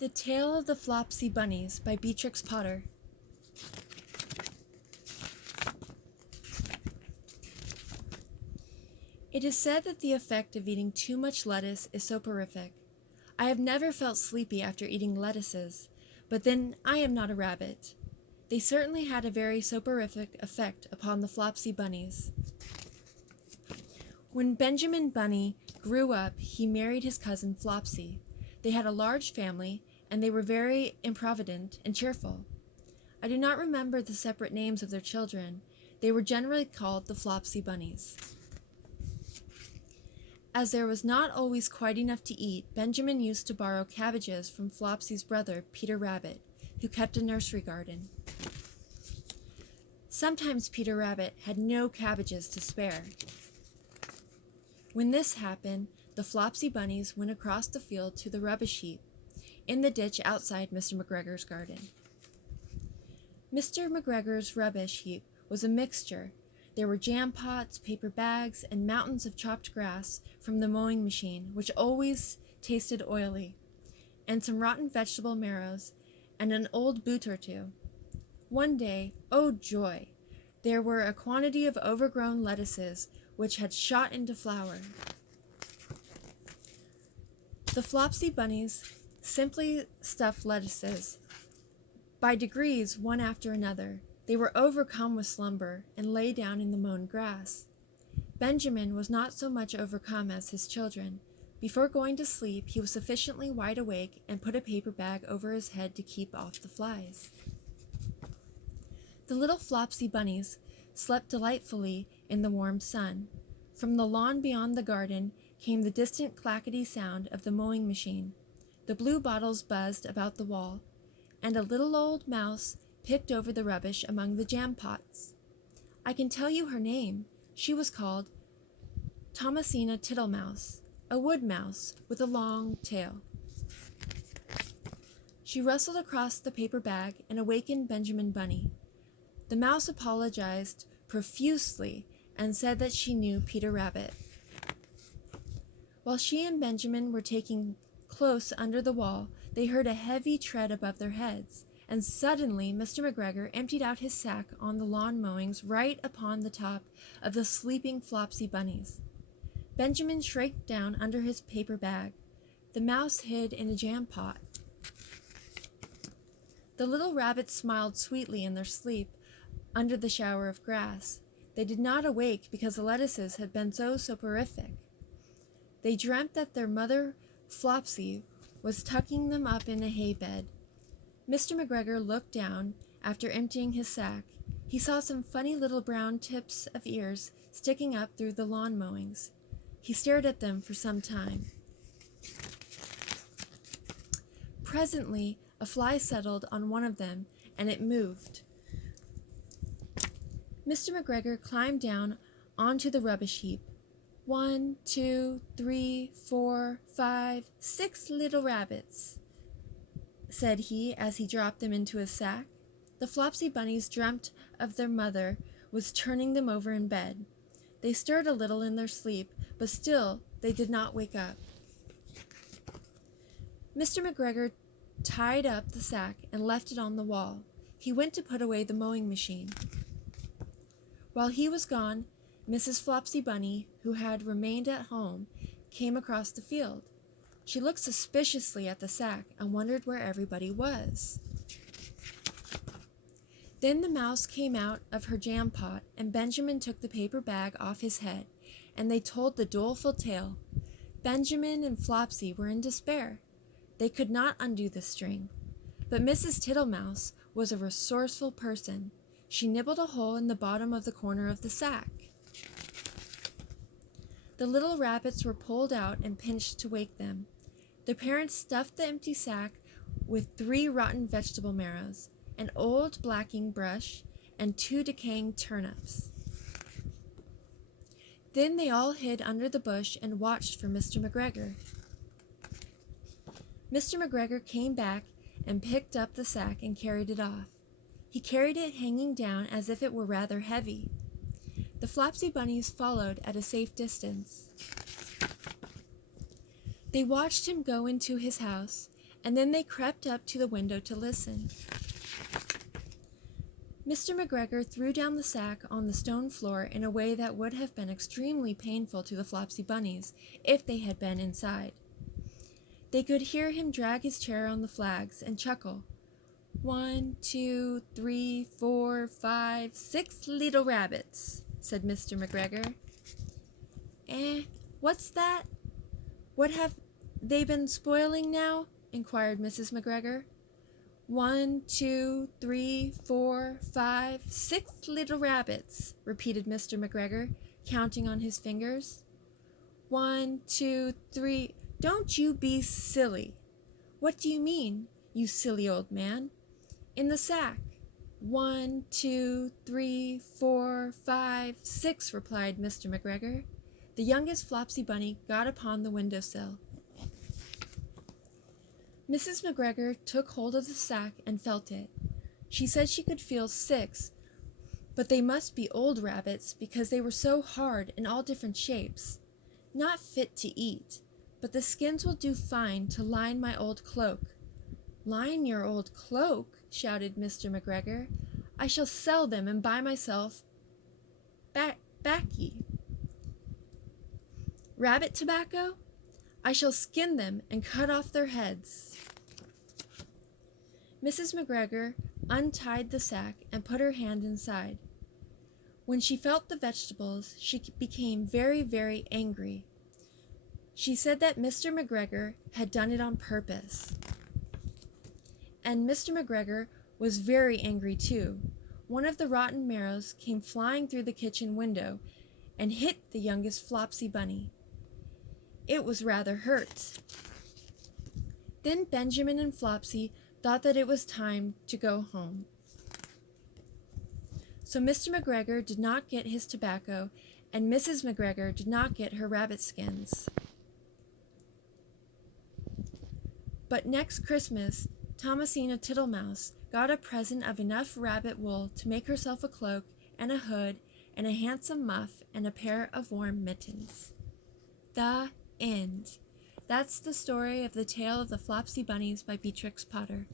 The Tale of the Flopsy Bunnies by Beatrix Potter. It is said that the effect of eating too much lettuce is soporific. I have never felt sleepy after eating lettuces, but then I am not a rabbit. They certainly had a very soporific effect upon the Flopsy Bunnies. When Benjamin Bunny grew up, he married his cousin Flopsy. They had a large family, and they were very improvident and cheerful. I do not remember the separate names of their children. They were generally called the Flopsy Bunnies. As there was not always quite enough to eat, Benjamin used to borrow cabbages from Flopsy's brother, Peter Rabbit, who kept a nursery garden. Sometimes Peter Rabbit had no cabbages to spare. When this happened, the Flopsy Bunnies went across the field to the rubbish heap in the ditch outside Mr. McGregor's garden. Mr. McGregor's rubbish heap was a mixture. There were jam pots, paper bags, and mountains of chopped grass from the mowing machine, which always tasted oily, and some rotten vegetable marrows, and an old boot or two. One day, oh joy, there were a quantity of overgrown lettuces which had shot into flower. The Flopsy Bunnies simply stuffed lettuces. By degrees, one after another, they were overcome with slumber and lay down in the mown grass. Benjamin was not so much overcome as his children. Before going to sleep, he was sufficiently wide awake and put a paper bag over his head to keep off the flies. The little Flopsy Bunnies slept delightfully in the warm sun. From the lawn beyond the garden came the distant clackety sound of the mowing machine. The blue bottles buzzed about the wall, and a little old mouse picked over the rubbish among the jam pots. I can tell you her name. She was called Thomasina Tittlemouse, a wood mouse with a long tail. She rustled across the paper bag and awakened Benjamin Bunny. The mouse apologized profusely and said that she knew Peter Rabbit. While she and Benjamin were taking close under the wall, they heard a heavy tread above their heads, and suddenly Mr. McGregor emptied out his sack on the lawn mowings right upon the top of the sleeping Flopsy Bunnies. Benjamin shrank down under his paper bag. The mouse hid in a jam pot. The little rabbits smiled sweetly in their sleep under the shower of grass. They did not awake because the lettuces had been so soporific. They dreamt that their mother Flopsy was tucking them up in a hay bed. Mr. McGregor looked down after emptying his sack. He saw some funny little brown tips of ears sticking up through the lawn mowings. He stared at them for some time. Presently, a fly settled on one of them, and it moved. Mr. McGregor climbed down onto the rubbish heap. 1, 2, 3, 4, 5, 6 little rabbits, said he as he dropped them into his sack. The Flopsy Bunnies dreamt of their mother was turning them over in bed. They stirred a little in their sleep, but still they did not wake up. Mr. McGregor tied up the sack and left it on the wall. He went to put away the mowing machine. While he was gone, Mrs. Flopsy Bunny, who had remained at home, came across the field. She looked suspiciously at the sack and wondered where everybody was. Then the mouse came out of her jam pot, and Benjamin took the paper bag off his head, and they told the doleful tale. Benjamin and Flopsy were in despair. They could not undo the string. But Mrs. Tittlemouse was a resourceful person. She nibbled a hole in the bottom of the corner of the sack. The little rabbits were pulled out and pinched to wake them. Their parents stuffed the empty sack with 3 rotten vegetable marrows, an old blacking brush, and 2 decaying turnips. Then they all hid under the bush and watched for Mr. McGregor. Mr. McGregor came back and picked up the sack and carried it off. He carried it hanging down as if it were rather heavy. The Flopsy Bunnies followed at a safe distance. They watched him go into his house, and then they crept up to the window to listen. Mr. McGregor threw down the sack on the stone floor in a way that would have been extremely painful to the Flopsy Bunnies if they had been inside. They could hear him drag his chair on the flags and chuckle. 1, 2, 3, 4, 5, 6 little rabbits, said Mr. McGregor. What's that? What have they been spoiling now? Inquired Mrs. McGregor. 1, 2, 3, 4, 5, 6 little rabbits, repeated Mr. McGregor, counting on his fingers. 1, 2, 3. Don't you be silly. What do you mean, you silly old man? In the sack. 1, 2, 3, 4, 5, 6, replied Mr. McGregor. The youngest Flopsy Bunny got upon the windowsill. Mrs. McGregor took hold of the sack and felt it. She said she could feel 6, but they must be old rabbits because they were so hard in all different shapes. Not fit to eat, but the skins will do fine to line my old cloak. Line your old cloak? Shouted Mr. McGregor. I shall sell them and buy myself baccy. Rabbit tobacco? I shall skin them and cut off their heads. Mrs. McGregor untied the sack and put her hand inside. When she felt the vegetables, she became very, very angry. She said that Mr. McGregor had done it on purpose. And Mr. McGregor was very angry too. One of the rotten marrows came flying through the kitchen window and hit the youngest Flopsy Bunny. It was rather hurt. Then Benjamin and Flopsy thought that it was time to go home. So Mr. McGregor did not get his tobacco, and Mrs. McGregor did not get her rabbit skins. But next Christmas, Thomasina Tittlemouse got a present of enough rabbit wool to make herself a cloak and a hood and a handsome muff and a pair of warm mittens. The end. That's the story of the Tale of the Flopsy Bunnies by Beatrix Potter.